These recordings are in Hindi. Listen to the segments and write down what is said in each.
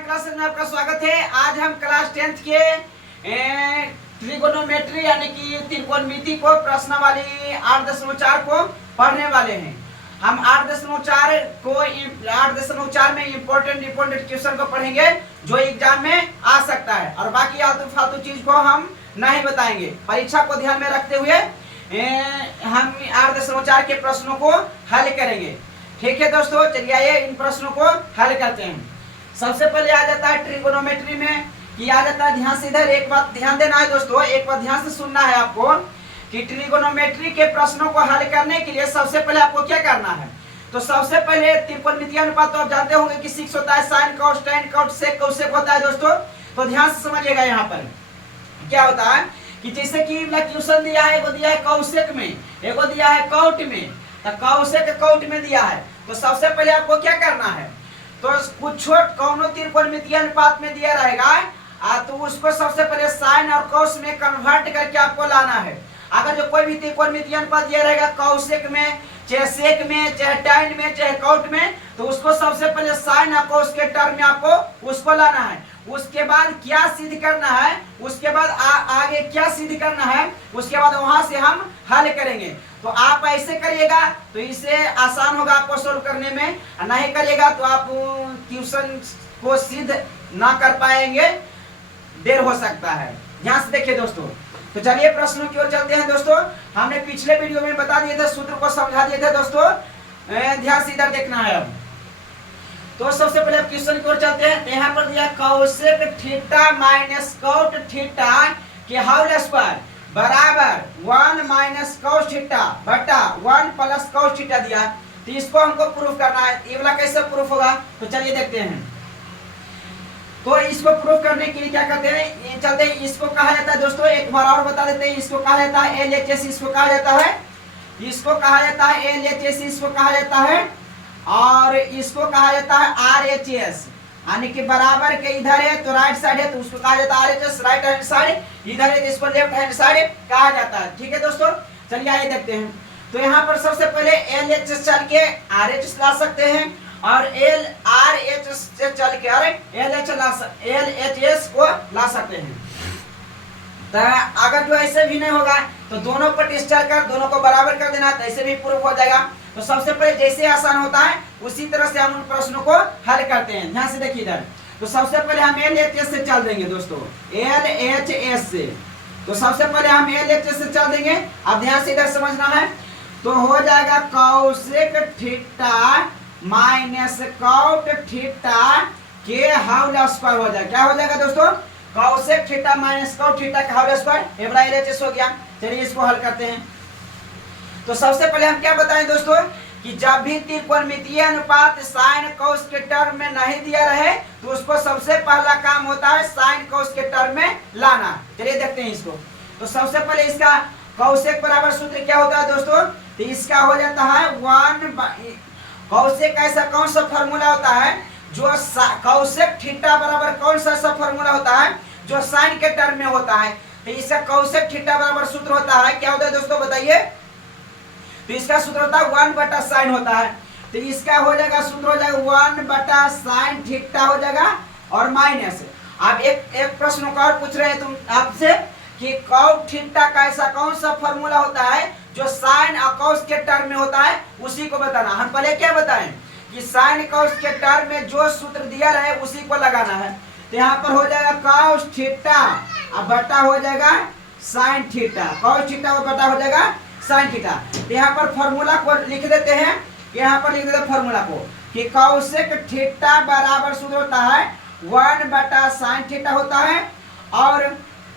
ऑनलाइन क्लासेस में आपका स्वागत है। आज हम क्लास 10th के ट्रिगोनोमेट्री यानी कि त्रिकोणमिति को प्रश्नावली 8.4 को पढ़ने वाले हैं। हम 8.4 में इम्पोर्टेंट क्वेश्चन को पढ़ेंगे जो एग्जाम में आ सकता है, और बाकी आलतू फालतू चीज को हम नहीं बताएंगे। परीक्षा को ध्यान में रखते हुए हम 8.4 के प्रश्नों को हल करेंगे। ठीक है दोस्तों, चलिए आइए इन प्रश्नों को हल करते हैं। सबसे पहले आ जाता है ट्रिगोनोमेट्री में कि आ जाता है, ध्यान से इधर एक बात ध्यान देना है दोस्तों, एक बात ध्यान से सुनना है आपको कि ट्रिगोनोमेट्री के प्रश्नों को हल करने के लिए सबसे पहले आपको क्या करना है। तो सबसे पहले त्रिकोणमितीय अनुपात तो आप जानते होंगे कि 6 होता है, sine cos tan cot sec cosec होता है दोस्तों। तो ध्यान से समझिएगा, यहाँ पर क्या होता है कि जैसे कि क्वेश्चन दिया है, एगो दिया है कॉसेक में, एगो दिया है कॉट में, तो कॉसेक कॉट में दिया है। तो सबसे पहले आपको क्या करना है, तो कुछ कौनो त्रिकोणमितीय अनुपात में दिया रहेगा तो उसको सबसे पहले साइन और कॉस में कन्वर्ट करके आपको लाना है। अगर जो कोई भी त्रिकोणमितीय अनुपात दिया रहेगा कॉसेक में, चाहे सेक में, चाहे टाइन में, चाहे कॉट में, तो उसको सबसे पहले साइन और कॉस के टर्म में आपको उसको लाना है। उसके बाद क्या सिद्ध करना है, उसके बाद आगे क्या सिद्ध करना है, उसके बाद वहां से हम हल करेंगे। तो आप ऐसे करिएगा तो इससे आसान होगा आपको सोल्व करने में, नहीं करिएगा तो आप क्वेश्चन को सिद्ध ना कर पाएंगे, देर हो सकता है। ध्यान से देखिए दोस्तों। तो चलिए प्रश्नों की ओर चलते हैं दोस्तों। हमने पिछले वीडियो में बता दिए थे, सूत्र को समझा दिए थे दोस्तों, ध्यान से इधर देखना है। अब तो सबसे पहले क्वेश्चन की ओर चलते हैं। यहाँ पर दिया cosec theta minus cot theta के होल स्क्वायर बराबर 1 माइनस कॉस थीटा बटा 1 प्लस कॉस थीटा दिया। तो इसको हमको प्रूफ करना है। ये वाला कैसे प्रूफ होगा, तो चलिए देखते हैं। तो इसको प्रूफ करने के लिए क्या करते हैं, चलते हैं। इसको कहा जाता है दोस्तों, एक बार और बता देते हैं, इसको कहा जाता है LHS, इसको कहा जाता है, इसको कहा जाता है LHS, इसको कहा जाता है, और इसको कहा जाता है RHS, यानी कि बराबर के इधर है तो राइट साइड है तो उसको कहा जाता है RHS, राइट हैंड साइड, इधर है तो इसको लेफ्ट हैंड साइड कहा जाता है। ठीक है दोस्तों, चलिए आइए देखते हैं। तो यहाँ पर सबसे पहले LHS चल के RHS ला सकते हैं, और RHS से चल के LHS को ला सकते हैं। तो अगर जो ऐसे भी नहीं होगा तो दोनों पर डिस्टर्ब कर दोनों को बराबर कर देना, तो ऐसे भी प्रूफ हो जाएगा। तो सबसे पहले जैसे आसान होता है उसी तरह से हम उन प्रश्नों को हल करते हैं। ध्यान से देखिए इधर। तो सबसे पहले हम LHS से चल देंगे दोस्तों, LHS से। तो सबसे पहले हम LHS से चल देंगे। अब ध्यान से इधर समझना है। तो हो जाएगा cosec theta minus cot theta के होल स्क्वायर हो जाएगा। क्या हो जाएगा दोस्तों, cosec theta minus cot theta का होल स्क्वायर। एवरा LHS हो गया। चलिए इसको हल करते हैं। तो सबसे पहले हम क्या बताएं दोस्तों कि जब भी त्रिकोणमितीय अनुपात साइन कॉस के टर्म में नहीं दिया रहे तो उसको सबसे पहला काम होता है साइन कॉस के टर्म में लाना। चलिए देखते हैं इसको। तो सबसे पहले इसका कॉसेक बराबर सूत्र क्या होता है दोस्तों, तो इसका हो जाता है 1 कॉसेक ऐसा कौन सा फॉर्मूला होता है जो कॉसेक थीटा बराबर कौन सा फॉर्मूला होता है जो साइन के टर्म में होता है। तो इसका कॉसेक थीटा बराबर सूत्र होता है, क्या होता है दोस्तों बताइए। तो इसका सूत्र होता है 1 बटा साइन होता है। तो इसका हो जाएगा सूत्र हो जाएगा 1 बटा साइन थीटा हो जाएगा और माइनस। अब एक प्रश्न का और पूछ रहे हैं तुम आपसे कि कॉट थीटा का ऐसा कौन सा फॉर्मूला होता है जो साइन और कॉस के टर्म में होता है, उसी को बताना। हम पहले क्या बताएं कि साइन कॉस के टर्म में जो सूत्र दिया रहे उसी को लगाना है। तो यहाँ पर हो जाएगा कॉस थीटा और बटा हो जाएगा साइन थीटा, कॉस थीटा और बटा हो जाएगा साइन थीटा। तो यहाँ पर फॉर्मूला को लिख देते हैं, यहाँ पर लिख देते हैं फॉर्मूला को कि कॉसेक थीटा बराबर सूत्र होता है 1 बटा साइन थीटा होता है, और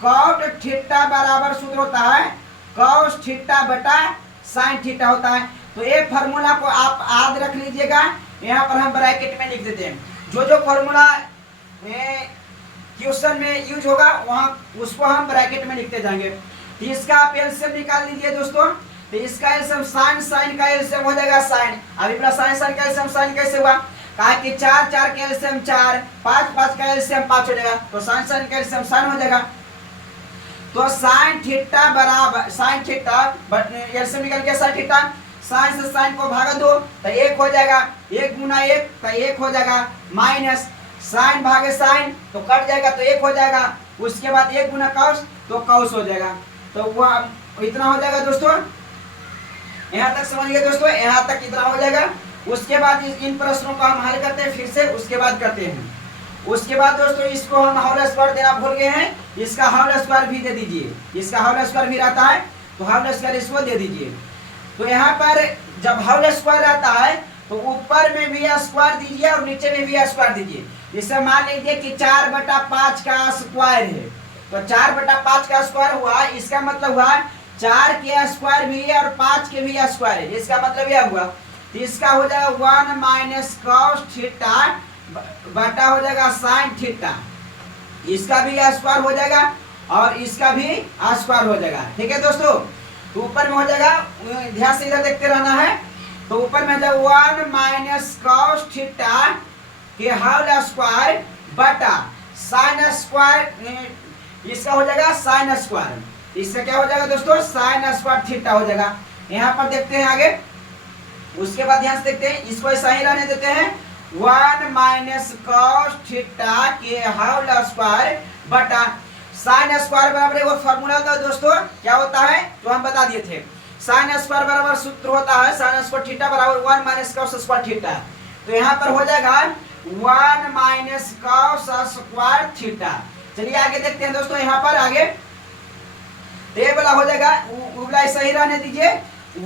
कॉट थीटा बराबर सूत्र होता है कॉस थीटा बटा साइन थीटा होता है। तो एक फार्मूला को आप याद रख लीजिएगा, यहाँ पर हम ब्रैकेट में लिख देते हैं। जो जो फार्मूला क्वेश्चन में यूज होगा वहाँ उसको हम ब्रैकेट में लिखते जाएंगे। तो इसका आप एलसीएम निकाल लीजिए दोस्तों। तो इसका एलसीएम साइन का एलसीएम हो जाएगा साइन। अभी पूरा साइन का एलसीएम साइन कैसे हुआ, कहा कि 4 का एलसीएम 4, 5 का एलसीएम 5 हो जाएगा। तो साइन का एलसीएम साइन हो जाएगा। तो साइन थीटा बराबर साइन थीटा एलसीएम निकल गया साइन थीटा, साइन से साइन को भागा दो तो 1 हो जाएगा, 1 गुना 1 तो 1 हो जाएगा, माइनस साइन भागे साइन तो कट जाएगा तो 1 हो जाएगा, उसके बाद 1 गुना कॉस तो कॉस हो जाएगा। तो वह इतना हो जाएगा दोस्तों, यहाँ तक समझ गए दोस्तों, यहाँ तक इतना हो जाएगा। उसके बाद इन प्रश्नों को हम हल करते हैं फिर से, उसके बाद करते हैं। उसके बाद दोस्तों इसको हम होल स्क्वायर देना भूल गए हैं, इसका होल स्क्वायर भी दे दीजिए, इसका होल स्क्वायर भी रहता है तो होल स्क्वायर इसको दे दीजिए। तो यहाँ पर जब होल स्क्वायर रहता है तो ऊपर में भी स्क्वायर दीजिए और नीचे में भी स्क्वायर दीजिए। जैसे मान लीजिए कि 4/5 का स्क्वायर है, तो 4/5 का स्क्वायर हुआ, इसका मतलब हुआ 4 के स्क्वायर भी है और 5 के भी स्क्वायर है, इसका मतलब यह हुआ। तो इसका हो जाएगा 1 माइनस कॉस थीटा बटा हो जाएगा साइन थीटा, इसका भी स्क्वायर हो जाएगा और इसका भी स्क्वायर हो जाएगा। ठीक है दोस्तों, तो ऊपर में हो जाएगा, ध्यान से इधर देखते रहना है। तो ऊपर में 1 माइनस कॉस थीटा के होल स्क्वायर बटा साइन स्क्वायर, इसका हो जाएगा साइन स्क्वायर, इससे क्या हो जाएगा दोस्तों साइन स्क्वायर थीटा हो जाएगा। यहाँ पर देखते हैं आगे, उसके बाद ध्यान से देखते हैं, इसको ऐसा ही रहने देते हैं 1 माइनस कॉस थीटा के होल स्क्वायर बटा साइन स्क्वायर बराबर एक फॉर्मूला होता है दोस्तों, क्या होता है जो हम बता दिए थे, साइन स्क्वायर बराबर सूत्र होता है साइन स्क्वायर थीटा बराबर 1 माइनस कॉस स्क्वायर थीटा। तो यहाँ पर हो जाएगा 1 माइनस कॉस स्क्वायर थीटा। चलिए आगे देखते हैं दोस्तों, यहाँ पर आगे ये वाला हो जाएगा, उबला सही रहने दीजिए,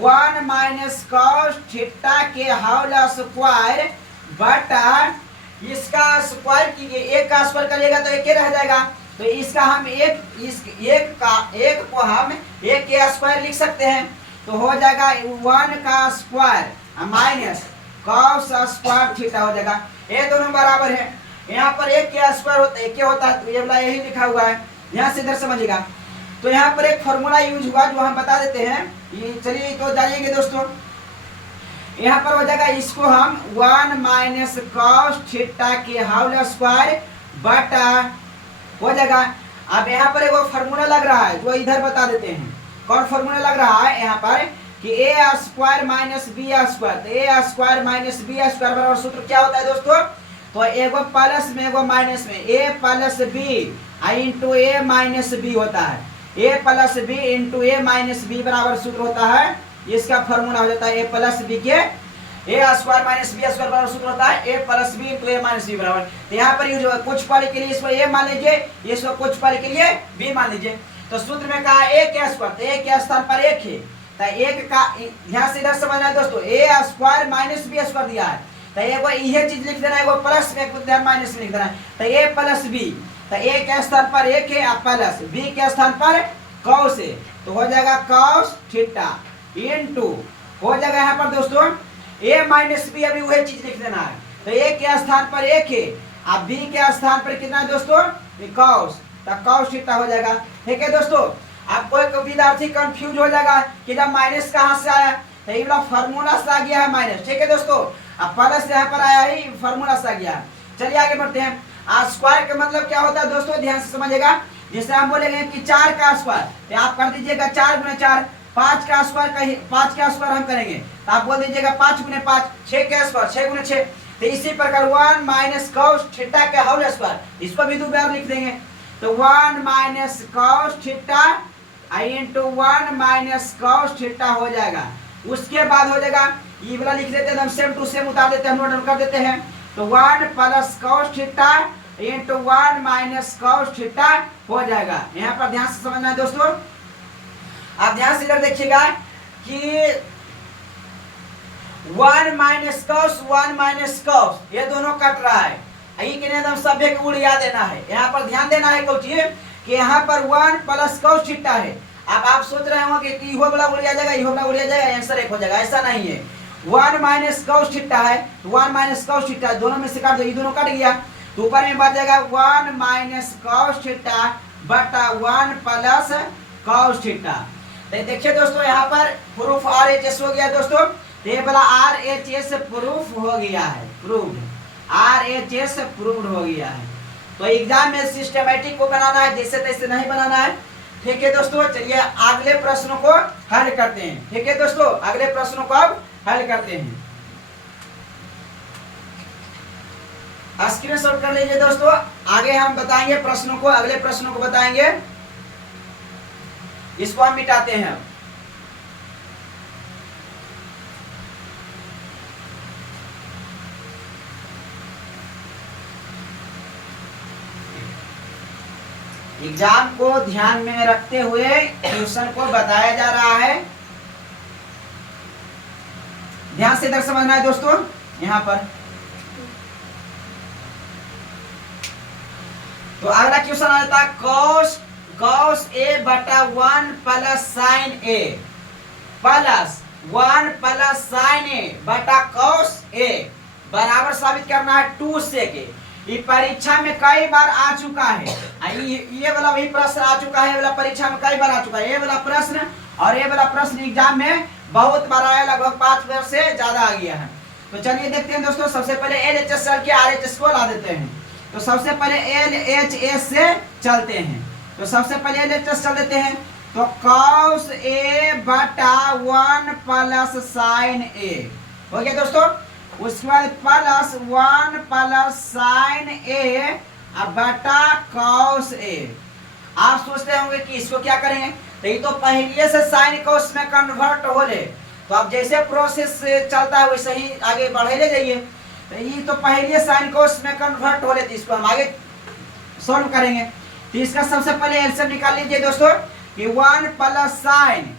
1 माइनस कॉस थीटा के होल स्क्वायर बटा इसका स्क्वायर कीजिए, एक का स्क्वायर करिएगा तो एक रह जाएगा, तो इसका हम एक को हम एक के स्क्वायर लिख सकते हैं। तो हो जाएगा 1 का square minus cos square theta हो जाएगा, ये दोनों बराबर है। यहाँ पर एक के स्क्वायर होता है, एक होता है, तो ये वाला यही लिखा हुआ है, ध्यान से इधर समझिएगा। तो यहाँ पर एक फॉर्मूला यूज हुआ जो हम बता देते हैं, ये चलिए तो जानिएगा दोस्तों। यहाँ पर हो जाएगा, इसको हम 1 माइनस कॉस थीटा के होल स्क्वायर बटा हो जाएगा। अब यहाँ पर एक फॉर्मूला लग रहा है जो इधर बता देते हैं, कौन फॉर्मूला लग रहा है यहाँ पर कि ए स्क्वायर माइनस बी स्क्वायर, तो ए स्क्वायर माइनस बी स्क्वायर बराबर सूत्र क्या होता है दोस्तों, तो एगो प्लस में एगो माइनस में, ए प्लस बी इंटू ए माइनस बी होता है, ए प्लस बी इंटू ए माइनस बी बराबर सूत्र होता है, इसका फॉर्मूला हो जाता है ए प्लस बी के ए स्क्वायर माइनस बी स्क्वायर बराबर सूत्र होता है ए प्लस बी इंटू ए माइनस बी बराबर। तो यहाँ पर यूज होगा, कुछ पल के लिए इसको ए मान लीजिए, इसको कुछ पल के लिए बी मान लीजिए। तो सूत्र में कहा ए के स्क्वायर, तो ए के स्थान पर एक है, तो एक का यहाँ से इधर समझना है दोस्तों, ए स्क्वायर माइनस बी स्क्वायर दिया है, तो एगो यह चीज लिख देना है, एगो प्लस में एक माइनस में लिख देना है, तो ए प्लस बी, तो ए के स्थान पर एक है प्लस बी के स्थान पर कॉस है, तो हो जाएगा कॉस थीटा इनटू हो जाएगा यहाँ पर दोस्तों ए माइनस बी, अभी वही चीज लिख देना है, तो ए के स्थान पर एक है अब बी के स्थान पर कितना है दोस्तों कॉस, तो कॉस थीटा हो जाएगा। ठीक है दोस्तों, अब कोई विद्यार्थी कंफ्यूज हो जाएगा कि जब माइनस कहाँ से आया, तो ये वाला फार्मूला से आ गया है माइनस। ठीक है दोस्तों, अब प्लस यहाँ पर आया ही फार्मूला से आ गया है। चलिए आगे बढ़ते हैं। स्क्वायर का मतलब क्या होता है दोस्तों, ध्यान से समझिएगा। जैसे हम बोलेंगे कि 4 का स्क्वायर, तो आप कर दीजिएगा 4 गुने 4, 5 का स्क्वायर, 5 का स्क्वायर हम करेंगे तो आप बोल दीजिएगा 5 गुने 5, 6 का स्क्वायर 6 गुने 6। तो इसी प्रकार 1 माइनस कॉस थीटा का होल स्क्वायर, इसको भी 2 बार लिख देंगे, तो 1 minus cos theta into 1 minus cos theta हो जाएगा। उसके बाद हो जाएगा ये वाला लिख देते हैं, सेम टू सेम उतार देते हैं, हम नोट कर देते हैं, तो 1 plus cos theta into 1 minus cos theta हो जाएगा। यहाँ पर ध्यान से समझना है दोस्तों, आप ध्यान से इधर देखिएगा कि 1 माइनस कॉस 1 माइनस कॉस ये दोनों कट रहा है, एकदम सभ्य को उड़िया देना है। यहाँ पर ध्यान देना है कुछ कि यहाँ पर 1 प्लस कॉस थीटा है। अब आप सोच रहे होंगे कि इहो वाला उड़िया जाएगा, इहो वाला उड़िया जाएगा, आंसर एक हो जाएगा, ऐसा नहीं है। 1 माइनस कॉस थीटा है, 1 माइनस कॉस थीटा दोनों में से काट दो, ये दोनों कट गया, तो ऊपर में बच जाएगा 1 माइनस कॉस थीटा बटा 1 प्लस कॉस थीटा। तो देखिए दोस्तों, यहाँ पर प्रूफ RHS हो गया दोस्तों, तो ये वाला RHS प्रूफ हो गया है, प्रूव्ड, RHS प्रूव्ड हो गया है। तो एग्जाम में सिस्टमैटिक को बनाना है, जैसे तैसे नहीं बनाना है। ठीक है दोस्तों, चलिए अगले प्रश्नों को हल करते हैं। ठीक है दोस्तों, अगले प्रश्नों को अब हल करते हैं। स्क्रीनशॉट कर लीजिए दोस्तों। आगे हम बताएंगे प्रश्नों को, अगले प्रश्नों को बताएंगे। इसको हम मिटाते हैं। एग्जाम को ध्यान में रखते हुए क्वेश्चन को बताया जा रहा है। ध्यान से इधर समझना है दोस्तों। यहां पर तो अगला क्वेश्चन आ जाता है cos a बटा 1 plus sine a plus 1 plus sine a बटा cos a बराबर साबित करना है 2 sec a। ये परीक्षा में कई बार आ चुका है। ये वाला वही प्रश्न आ चुका है, ये वाला परीक्षा में कई बार आ चुका है। ये वाला प्रश्न और ये वाला प्रश्न एग्जाम में बहुत बार आया, लगभग 5 बार से ज्यादा आ गया है। तो चलिए देखते हैं दोस्तों। सबसे पहले LHS चल के RHS को ला देते हैं। तो सबसे पहले LHS से चलते हैं। तो सबसे पहले LHS चल देते हैं। तो cos a बटा 1 प्लस साइन a हो गया दोस्तों। उसके बाद प्लस 1 प्लस साइन a बटा cos a। आप सोचते होंगे कि इसको क्या करेंगे, तो ये तो पहले से साइन cos में कन्वर्ट हो ले। तो आप जैसे प्रोसेस चलता है वैसे ही आगे बढ़े ले जाइए। तो ये तो पहले साइन cos में कन्वर्ट हो लेते, इसको हम आगे सॉल्व करेंगे। तो इसका सबसे पहले एलसीएम निकाल लीजिए दोस्तों कि 1 प्लस साइन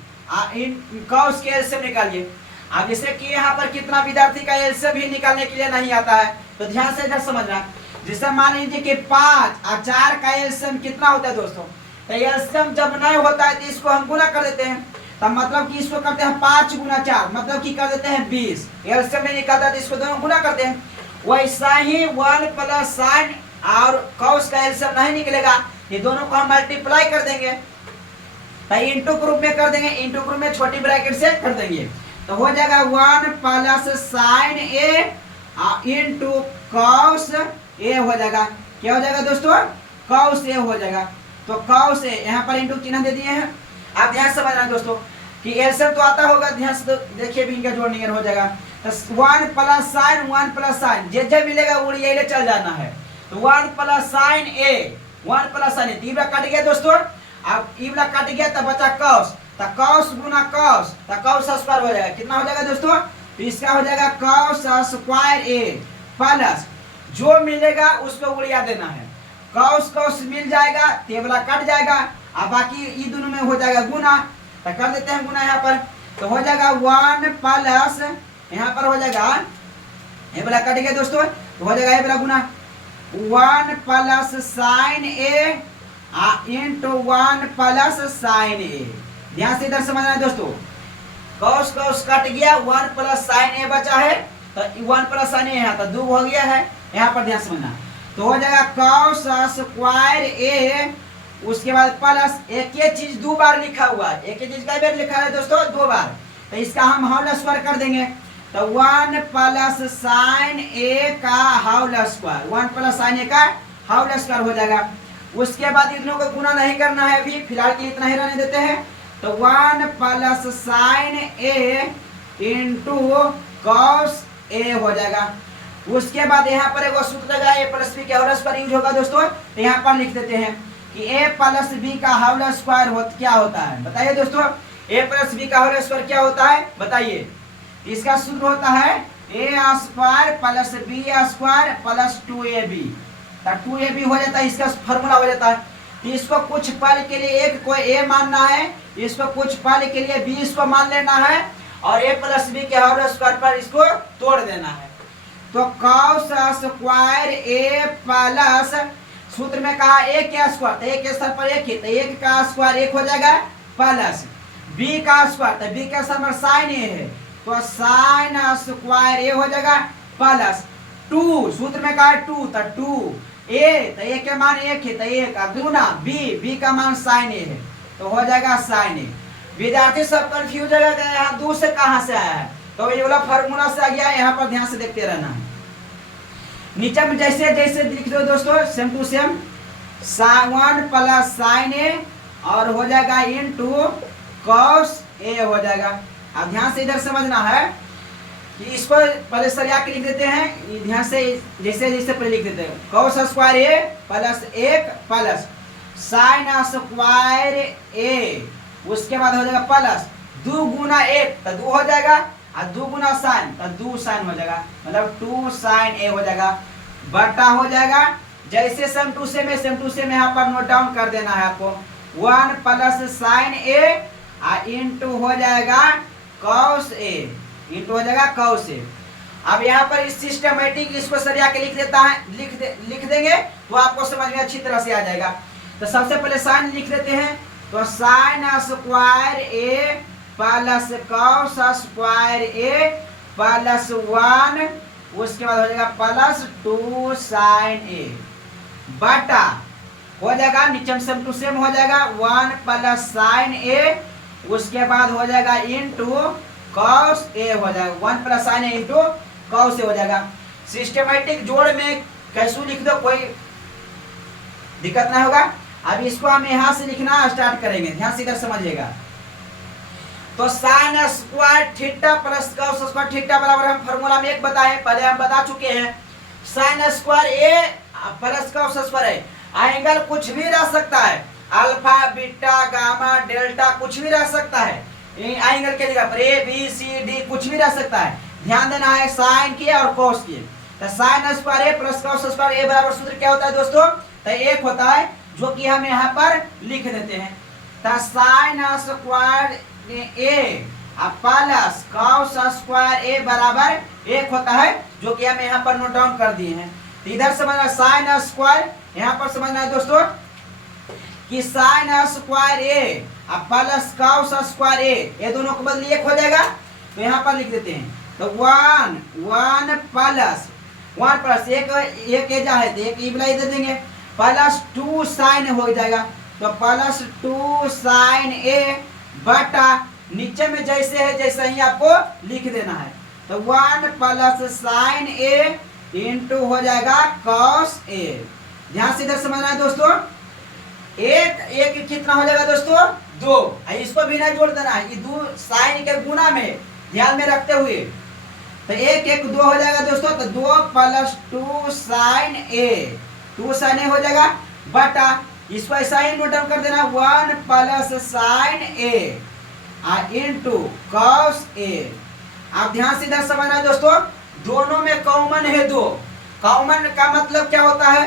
cos के एलसीएम निकालिए। अब जैसे कि यहाँ पर कितना विद्यार्थी का एलसीएम भी निकालने के लिए नहीं आता है, तो ध्यान से इधर समझना। जैसे मान लीजिए कि 5 और 4 का एलसीएम कितना होता है दोस्तों। तो एलसीएम जब नहीं होता है तो इसको हम गुना कर देते हैं। तो मतलब कि इसको करते हैं 5 गुना 4, मतलब कि कर देते हैं 20। एलसीएम में निकलता है तो इसको दोनों गुना करते हैं। वैसा ही 1 प्लस साइन और cos का एलसीएम नहीं निकलेगा, ये दोनों को हम मल्टीप्लाई कर देंगे। तो इंटू ग्रुप में कर देंगे, इंटू ग्रुप में छोटी ब्रैकेट से कर देंगे। तो हो जाएगा 1 plus sine a into cos a हो जाएगा। क्या हो जाएगा दोस्तों, cos a हो जाएगा। तो cos a यहाँ पर इंटू चिन्ह दे दिए हैं। आप ध्यान से समझना दोस्तों कि एलसीएम तो आता होगा, ध्यान से देखिए भी इनका जोड़ने हो जाएगा। तो 1 प्लस साइन 1 प्लस साइन जे मिलेगा वो ये चल जाना है। तो 1 plus sine a 1 plus sine a तीबरा कट गया दोस्तों। अब इबला कट गया तो बचा cos, तो cos गुना cos, तो cos स्क्वायर हो जाएगा। कितना हो जाएगा दोस्तों, तो इसका हो जाएगा cos स्क्वायर a प्लस जो मिलेगा उसको उड़िया देना है। cos मिल जाएगा, टेबला कट जाएगा, अब बाकी ये दोनों में हो जाएगा गुना। तो कर देते हैं गुना यहाँ पर। तो हो जाएगा 1 प्लस यहाँ पर हो जाएगा ये वाला कट गया दोस्तों, तो हो जाएगा ये वाला गुना 1 plus sine a into 1 plus sine a। ध्यान से इधर समझना है दोस्तों। cos कट गया, 1 प्लस साइन a बचा है। तो 1 प्लस साइन a यहाँ तो 2 हो गया है, यहाँ पर ध्यान समझना। तो हो जाएगा cos स्क्वायर a, उसके बाद प्लस एक ही चीज 2 बार लिखा हुआ है। एक ही चीज कई बार लिखा है दोस्तों, 2 बार। तो इसका हम होल स्क्वायर कर देंगे। तो 1 प्लस साइन a का whole square, 1 plus sine a का होल स्क्वायर हो जाएगा। उसके बाद इन लोगों को गुना नहीं करना है अभी, फिलहाल के इतना ही रहने देते हैं। तो 1 plus sine a into cos a हो जाएगा। उसके बाद यहाँ पर एक सूत्र लगा a प्लस b के होल स्क्वायर यूज होगा दोस्तों। तो यहाँ पर लिख देते हैं कि a प्लस b का होल स्क्वायर क्या होता है, बताइए दोस्तों। a प्लस b का होल स्क्वायर क्या होता है बताइए। इसका सूत्र होता है a square plus b square plus 2ab। 2ab हो जाता है, इसका फॉर्मूला हो जाता है। तो इसको कुछ पल के लिए एक को a मानना है, इसको कुछ पल के लिए b इसको मान लेना है, और a प्लस b के होल स्क्वायर पर इसको तोड़ देना है। तो cos स्क्वायर a प्लस सूत्र में कहा a का स्क्वायर, तो a के स्थान पर 1 है, तो 1 का स्क्वायर 1 हो जाएगा, प्लस b का स्क्वायर, तो b के स्थान पर साइन a है, तो साइन स्क्वायर a हो जाएगा, प्लस 2 सूत्र में कहा 2, तो 2 a, तो a के मान 1 है, तो 1 गुना b का मान साइन a है, तो हो जाएगा साइन a। विद्यार्थी सब कंफ्यूज हो गया यहाँ 2 से कहां से आया है, तो ये वाला फार्मूला से आ गया। यहाँ पर ध्यान से देखते रहना है। नीचे में जैसे जैसे लिख दो दोस्तों, same to same 1 plus sine a और हो जाएगा इंटू cos a हो जाएगा। अब ध्यान से इधर समझना है कि इसको पहले सरिया के लिख देते हैं, ध्यान से जैसे जैसे पहले लिख देते हैं। कॉस स्क्वायर ए प्लस 1 प्लस साइन स्क्वायर ए, उसके बाद हो जाएगा प्लस 2 गुना 1 तो 2 हो जाएगा, और 2 गुना साइन तो 2 साइन हो जाएगा, मतलब 2 साइन ए हो जाएगा, बटा हो जाएगा जैसे सेम टू सेम यहाँ पर नोट डाउन कर देना है आपको। 1 प्लस साइन ए इंटू हो जाएगा कॉस ए, इंटू हो जाएगा कॉस ए। अब यहाँ पर इस सिस्टमेटिक इसको सरिया के लिख देता है, लिख देंगे तो आपको समझ में अच्छी तरह से आ जाएगा। तो सबसे पहले साइन लिख देते हैं, तो साइन स्क्वायर ए प्लस कॉस स्क्वायर ए प्लस 1, उसके बाद हो जाएगा प्लस 2 साइन ए, बटा हो जाएगा नीचे में सेम टू सेम हो जाएगा 1 प्लस साइन ए, उसके बाद हो जाएगा इंटू कॉस ए हो जाएगा, 1 plus sign A into cos A हो जाएगा। सिस्टमेटिक जोड़ में कैसे लिख दो, कोई दिक्कत ना होगा। अब इसको हम यहां से लिखना स्टार्ट करेंगे, ध्यान से इधर समझिएगा। तो sine square theta plus cos square theta बराबर हम फार्मूला में एक बताए, पहले हम बता चुके हैं। साइन स्क्वायर ए प्लस कॉस स्क्वायर ए, एंगल कुछ भी रह सकता है, अल्फा बीटा गामा डेल्टा कुछ भी रह सकता है, एंगल के जगह पर ए बी सी डी कुछ भी रह सकता है। ध्यान देना है साइन के और कॉस के। तो साइन स्क्वायर ए प्लस कॉस स्क्वायर ए बराबर सूत्र क्या होता है दोस्तों, तो एक होता है जो कि हम यहाँ पर लिख देते हैं। तो साइन स्क्वायर ए प्लस कॉस स्क्वायर ए बराबर एक होता है, जो कि हम यहाँ पर नोट डाउन कर दिए हैं। तो इधर समझना साइन स्क्वायर, यहाँ पर समझना है दोस्तों कि साइन स्क्वायर ए प्लस कॉस स्क्वायर ए, ये दोनों को बदली एक हो जाएगा, तो यहाँ पर लिख देते हैं। तो 1 प्लस एक एजा है तो एक इबला दे देंगे, प्लस 2 साइन हो जाएगा, तो प्लस 2 साइन ए बटा नीचे में जैसे है जैसे ही आपको लिख देना है। तो 1 प्लस साइन ए इंटू हो जाएगा कॉस ए। ध्यान से इधर समझना है दोस्तों, एक कितना हो जाएगा दोस्तों 2, इसको भी ना जोड़ देना है, ये 2 साइन के गुना में ध्यान में रखते हुए, तो 1 2 हो जाएगा दोस्तों। तो 2 प्लस 2 साइन ए, 2 साइन ए हो जाएगा, बटा इसको ऐसा ही नोट डाउन कर देना 1 plus sign A into cos A. आप ध्यान से इधर समझना है दोस्तों, दोनों में कॉमन है 2। कॉमन का मतलब क्या होता है,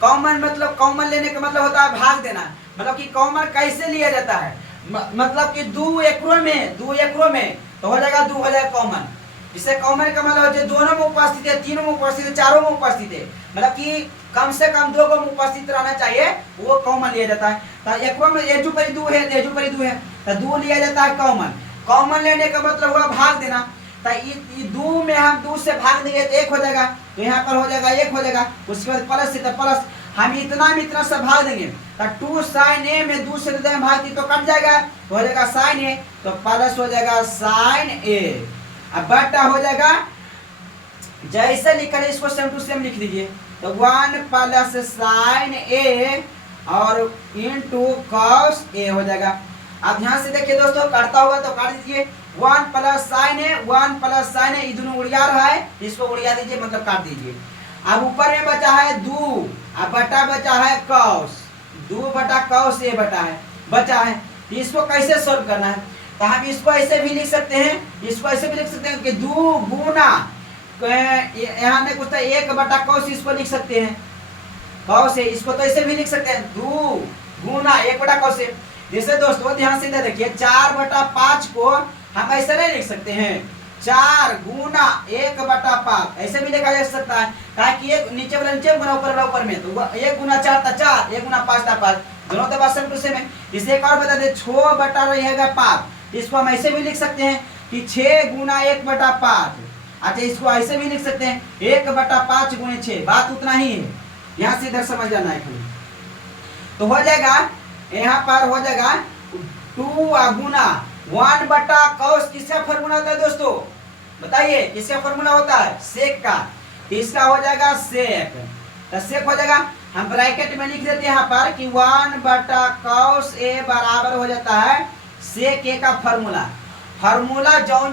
कॉमन मतलब कॉमन लेने का मतलब होता है भाग देना, मतलब कि कॉमन कैसे लिया जाता है, मतलब कि 2 एकड़ों में तो हो जाएगा 2 हो जाएगा कॉमन। जिससे कॉमन का मतलब जो दोनों में उपस्थित है, तीनों में उपस्थित है, चारों में उपस्थित है, मतलब कि कम से कम 2 को उपस्थित रहना चाहिए, वो कॉमन लिया जाता है। तो एकड़ों में एजू परी 2 है, एजू परी 2 है, तो 2 लिया जाता है कॉमन। कॉमन लेने का मतलब हुआ भाग देना, तो ये 2 में हम 2 से भाग देंगे तो 1 हो जाएगा, तो यहाँ पर हो जाएगा 1 हो जाएगा, उसके बाद प्लस से तो प्लस हम इतना से भाग देंगे, तो 2 साइन ए में 2 से भाग दी तो कट जाएगा, तो हो जाएगा साइन ए, तो प्लस हो जाएगा साइन ए, अब बटा हो जाएगा जैसे लिखा है इसको सेम टू सेम लिख लीजिए। तो 1 प्लस साइन ए और इंटू कॉस ए हो जाएगा। अब ध्यान से देखिए दोस्तों, काटता होगा तो काट दीजिए, 1 प्लस साइन ए, 1 प्लस साइन ए, ये दोनों उड़िया रहा है, इसको उड़िया दीजिए, मतलब काट दीजिए। अब ऊपर में बचा है 2, अब बटा बचा है कॉस, 2 बटा कॉस ए बचा है, तो इसको कैसे सोल्व करना है, तो हम इसको ऐसे भी लिख सकते हैं, इसको ऐसे भी लिख सकते हैं कि 2 गुना यहाँ में कुछ 1 बटा कॉस, इसको लिख सकते हैं कॉस ए, इसको तो ऐसे भी लिख सकते हैं 2 गुना 1 बटा कॉस ए। जैसे दोस्तों ध्यान से देखिए 4 बटा 5 को हम ऐसे नहीं लिख सकते हैं, 4 गुना 1 बटा 5 ऐसे भी लिखा जा सकता है, ताकि एक नीचे वाला नीचे गुना ऊपर वाला ऊपर में, तो 1 गुना 4 था 4, 1 गुना 5 था 5, दोनों तो बात सेम टू सेम है। इसे एक और बता दे 6 बटा रहेगा 5, इसको हम ऐसे भी लिख सकते हैं कि 6 गुना 1 बटा 5। अच्छा, इसको ऐसे भी लिख सकते हैं 1 बटा 5 गुणे 6, बात उतना ही है, यहाँ से इधर समझ जाना है। तो हो जाएगा यहाँ पर हो जाएगा 2 गुना 1 बटा कॉस, किसका फॉर्मूला होता है दोस्तों बताइए, किसका फॉर्मूला होता है, सेक का, इसका हो जाएगा सेक, तो सेक हो जाएगा, हम ब्रैकेट में लिख देते हैं यहाँ पर कि 1 बटा कॉस ए बराबर हो जाता है सेक ए का फॉर्मूला। फॉर्मूला जौन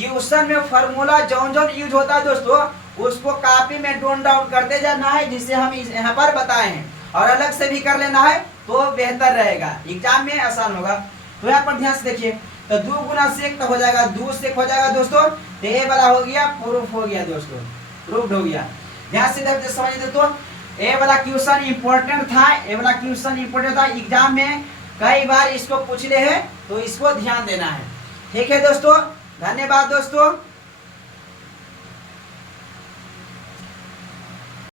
क्वेश्चन में फार्मूला जौन जौन यूज होता है दोस्तों, उसको कॉपी में नोट डाउन करते जाना है, जिससे हम यहाँ पर बताए हैं, और अलग से भी कर लेना है तो बेहतर रहेगा, एग्जाम में आसान होगा। तो यहाँ पर ध्यान से देखिए, तो 2 गुना सेक तो हो जाएगा, 2 सेक हो जाएगा दोस्तों, तो ये वाला हो गया प्रूफ हो गया दोस्तों, प्रूफ हो गया। ध्यान से समझ दोस्तों, ये वाला क्वेश्चन इंपॉर्टेंट था, ये वाला क्वेश्चन इंपॉर्टेंट था, एग्जाम में कई बार इसको पूछ ले है, तो इसको ध्यान देना है। ठीक है दोस्तों, धन्यवाद दोस्तों।